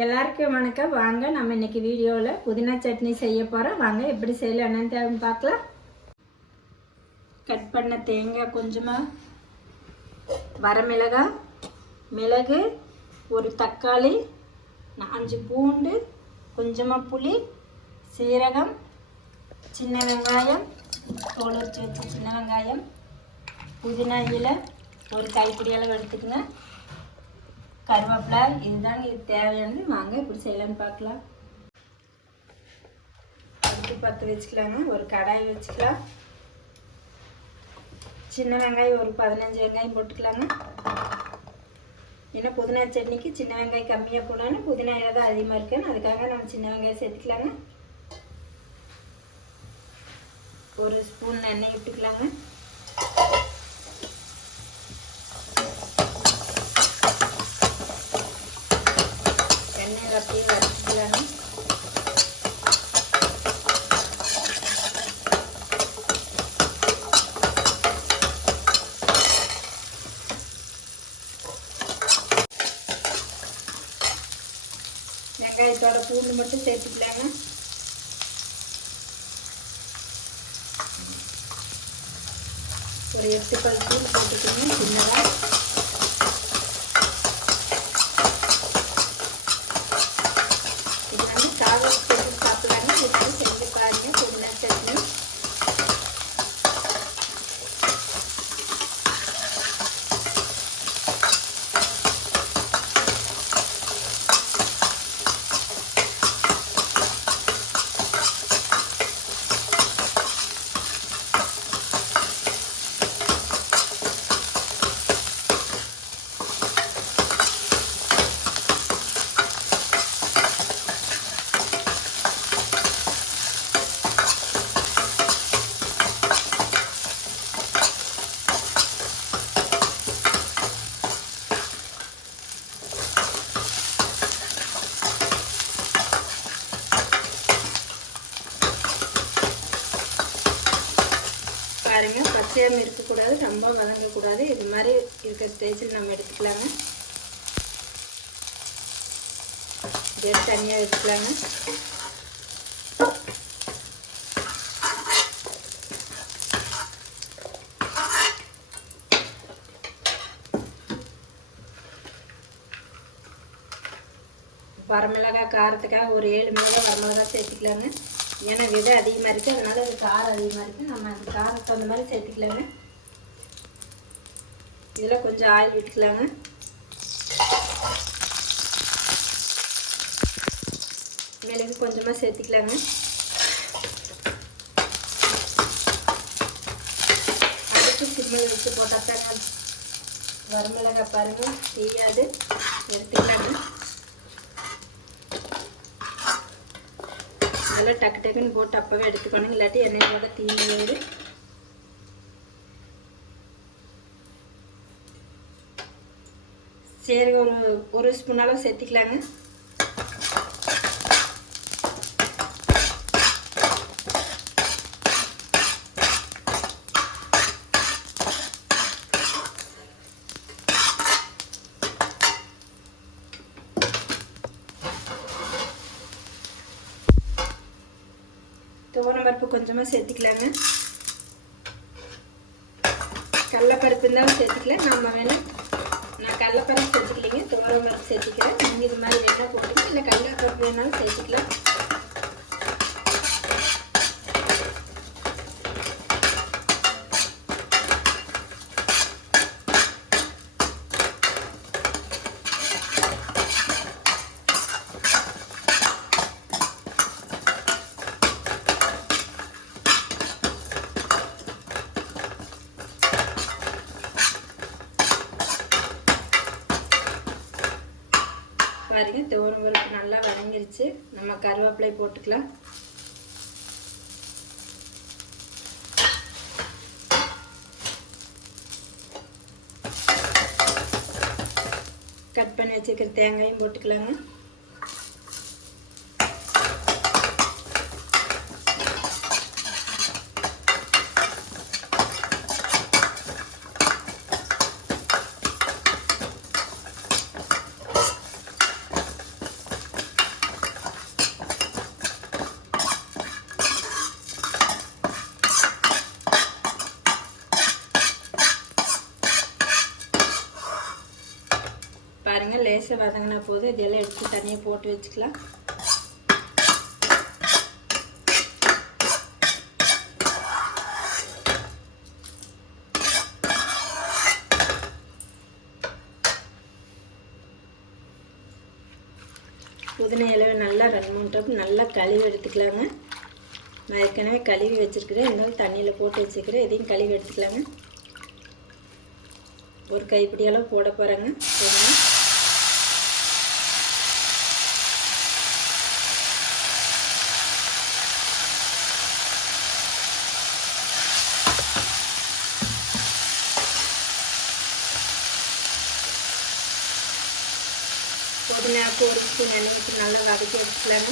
எல்லாருக்கும் வணக்கம். வாங்க நம்ம இன்னைக்கு வீடியோவில் புதினா சட்னி செய்ய போகிறோம். வாங்க எப்படி செய்யலாம் என்னன்னு தேவைன்னு பார்க்கலாம். கட் பண்ண தேங்காய் கொஞ்சமாக, வரமிளகாய், மிளகு, ஒரு தக்காளி, 5 பூண்டு, கொஞ்சமாக புளி, சீரகம், சின்ன வெங்காயம், தோல் உரித்து வச்ச சின்ன வெங்காயம், புதினா இலை ஒரு கைப்பிடி அளவு எடுத்துக்கங்க, கருவேப்பிலை. இதுதாங்க இது தேவையானது. வாங்க இப்படி செய்யலான்னு பார்க்கலாம். அடுத்து பற்ற வச்சுக்கலாங்க. ஒரு கடாய் வச்சுக்கலாம். சின்ன வெங்காயம் ஒரு 15 வெங்காயம் போட்டுக்கலாங்க. ஏன்னா புதினா சட்னிக்கு சின்ன வெங்காயம் கம்மியாக போனாலும் புதினா இலை தான் அதிகமாக இருக்குன்னு அதுக்காக நம்ம சின்ன வெங்காயம் சேர்த்துக்கலாங்க. ஒரு ஸ்பூன் எண்ணெய் விட்டுக்கலாங்க. எண்ணெய் அப்படியே வதக்கிக்கலாங்க. வெங்காயத்தோட பூண்டு மட்டும் சேர்த்துக்கலாங்க. ஒரு 8 பல் பூண்டு போட்டுக்கோங்க சின்னதாக. இது வந்து சாதம் செஞ்சு சாப்பிடலாங்க. இது வந்து செஞ்சு பாருங்க புதினா சட்னி. பாருங்க, பச்சையாக இருக்கக்கூடாது, ரொம்ப வதங்கக்கூடாது. இது மாதிரி இருக்கிற ஸ்டேஜில் நம்ம எடுத்துக்கலாங்க. எடுத்து தனியாக எடுத்துக்கலாங்க. வரமிளகாய் காரத்துக்காக ஒரு 7 மிளகாய் வரமிளகாய் சேர்த்துக்கலாங்க. ஏன்னா விதை அதிகமாக இருக்குது, அதனால இது காரம் அதிகமாக இருக்குது. நம்ம அந்த காரத்துக்கு அந்த மாதிரி சேர்த்துக்கலாங்க. இதில் கொஞ்சம் ஆயில் விட்டுக்கலாங்க. மிளகு கொஞ்சமாக சேர்த்துக்கலாங்க. அடுத்து சிம்மில் வச்சு போட்டால் தாங்க வரமிளகாய் பாருங்கள் தெரியாது. எடுத்துக்கலாங்க. நல்லா டக்கு டக்குன்னு போட்டு அப்பவே எடுத்துக்கணும், இல்லாட்டி எண்ணெயோட தீந்து வேறு. சரி, ஒரு ஸ்பூன் அளவு சேர்த்திக்கலாங்க. துவரம்பருப்பு கொஞ்சமாக சேர்த்துக்கலாங்க. கடலைப்பருப்பு இருந்தாலும் சேர்த்துக்கலாம். நம்ம வேணால் நான் கடலைப்பருப்பு சேர்த்துக்கலிங்க, துவரம்பருப்பு சேர்த்துக்கிறேன். நீங்கள் இது மாதிரி வேணால் போட்டுக்கலாம், இல்லை கடலைப்பருப்பு வேணாலும் சேர்த்துக்கலாம். பாருங்க, துவரம்பருப்பு நல்லா வதங்கிருச்சு. நம்ம கருவேப்பிலை போட்டுக்கலாம். கட் பண்ணி வச்சுருக்கிற தேங்காயும் போட்டுக்கலாங்க. லேசாக வதங்கினா போது இதெல்லாம் எடுத்து தனியாக போட்டு வச்சுக்கலாம். புதினா இலையை நல்லா 2-3 டைம் நல்லா கழுவி எடுத்துக்கலாங்க. நான் ஏற்கனவே கழுவி வச்சுருக்கிறேன், இருந்தாலும் தண்ணியில் போட்டு வச்சுக்கிறேன். இதையும் கழுவி எடுத்துக்கலாங்க. ஒரு கைப்பிடி அளவு போட போகிறேங்க புதினா. புதினாவுக்கு ஒரு ஸ்பூன் எண்ணெய் ஊற்றி நல்லா வதக்கி எடுத்துக்கலாங்க.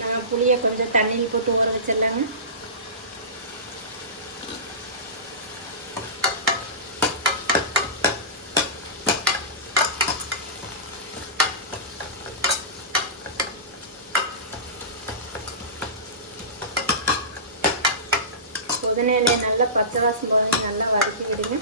நான் புளியை கொஞ்சம் தண்ணியில் போட்டு ஊற வச்சிடலாங்க. புதினா இலையை நல்லா பச்சை வாசம் போது நல்லா வதக்கி விடுங்க.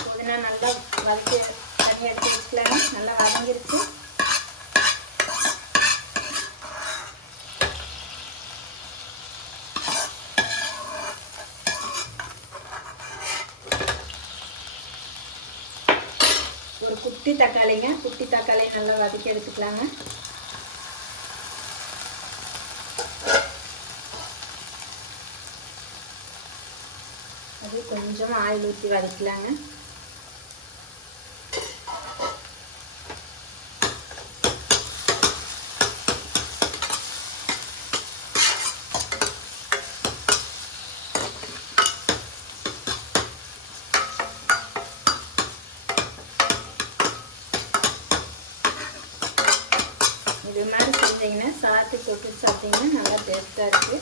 புதினா நல்லா வதக்கி தனியாக எடுத்து வச்சுக்கலாங்க. நல்லா வதங்கிருச்சு. ஒரு குட்டி தக்காளிங்க, குட்டி தக்காளியை நல்லா வதக்கி எடுத்துக்கலாங்க. அது கொஞ்சம் ஆயில் ஊற்றி வதக்கலாங்க. இது மாதிரி செஞ்சீங்கன்னா சாதத்துக்கு தொட்டு சாப்பிட்டீங்கன்னா நல்லா டேஸ்ட்டாக இருக்குது.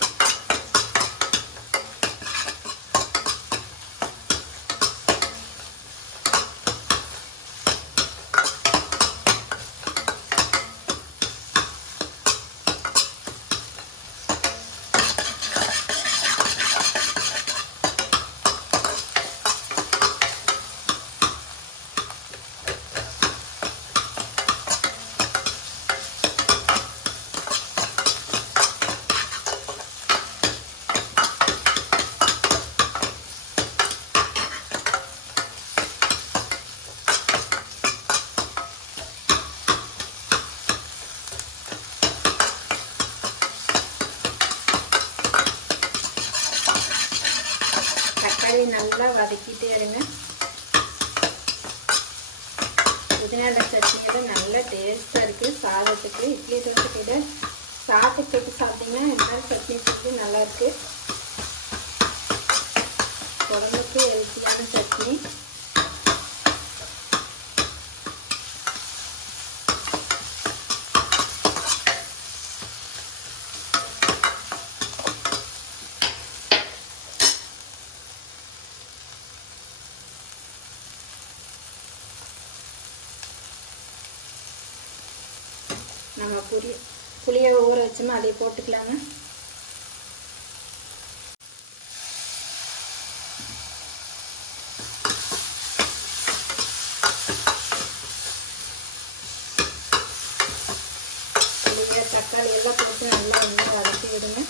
தக்காளி நல்லா வதக்கிட்டே இருங்க. புதினா சட்னியெல்லாம் நல்லா டேஸ்ட்டாக இருக்குது. சாதத்துக்கு இட்லி தோசைக்கு விட சாதத்துக்கு தொட்டு சாப்பிட்டீங்கன்னா எல்லாரும் சட்னி செஞ்சு நல்லாயிருக்கு. உடம்புக்கு ஹெல்த்தியான சட்னி. நம்ம புளியை ஊற வச்சோமா அதை போட்டுக்கலாங்க. தக்காளி எல்லாம் போட்டு நல்லா வதக்கி விடுங்க.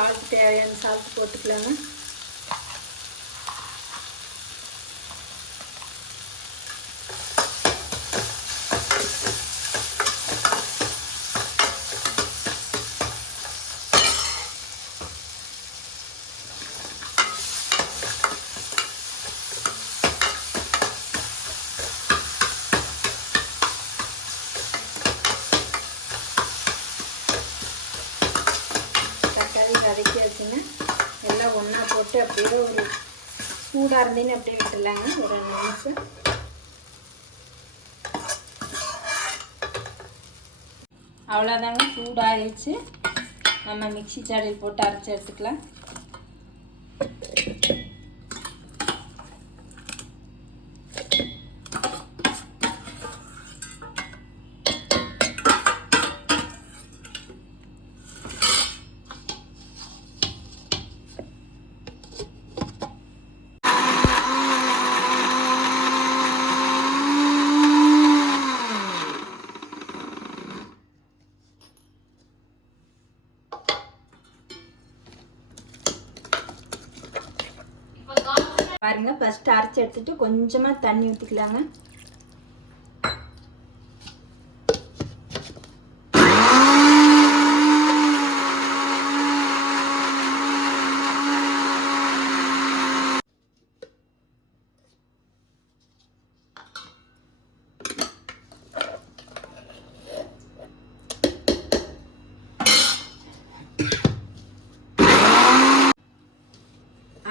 சால்ட் தேவையான சால்ட் போட்டுக்கலாங்க. வதக்கி வச்சுங்க. எல்லாம் ஒன்றா போட்டு அப்படியே ஒரு சூடாக இருந்தேன்னு அப்படியே விட்டுலாங்க ஒரு 2 நிமிஷம். அவ்வளோதாங்க, சூடாகிடுச்சு. நம்ம மிக்ஸி ஜாடியில் போட்டு அரைச்சி எடுத்துக்கலாம். பாருங்க, ஃபஸ்ட்டு அரைச்சி எடுத்துட்டு கொஞ்சமாக தண்ணி ஊற்றிக்கலாங்க.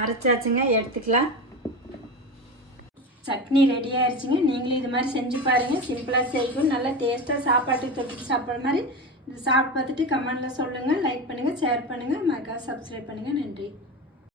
அரைச்சாச்சுங்க, எடுத்துக்கலாம். சட்னி ரெடி ஆயிடுச்சுங்க. நீங்களும் இது மாதிரி செஞ்சு பாருங்கள். சிம்பிளாக செய்யும், நல்லா டேஸ்ட்டாக சாப்பாட்டுக்கு தொட்டுட்டு சாப்பிட்ற மாதிரி. இது சாப்பிட்டு பார்த்துட்டு கமெண்டில் சொல்லுங்கள். லைக் பண்ணுங்கள், ஷேர் பண்ணுங்கள், மறக்காம சப்ஸ்கிரைப் பண்ணுங்கள். நன்றி.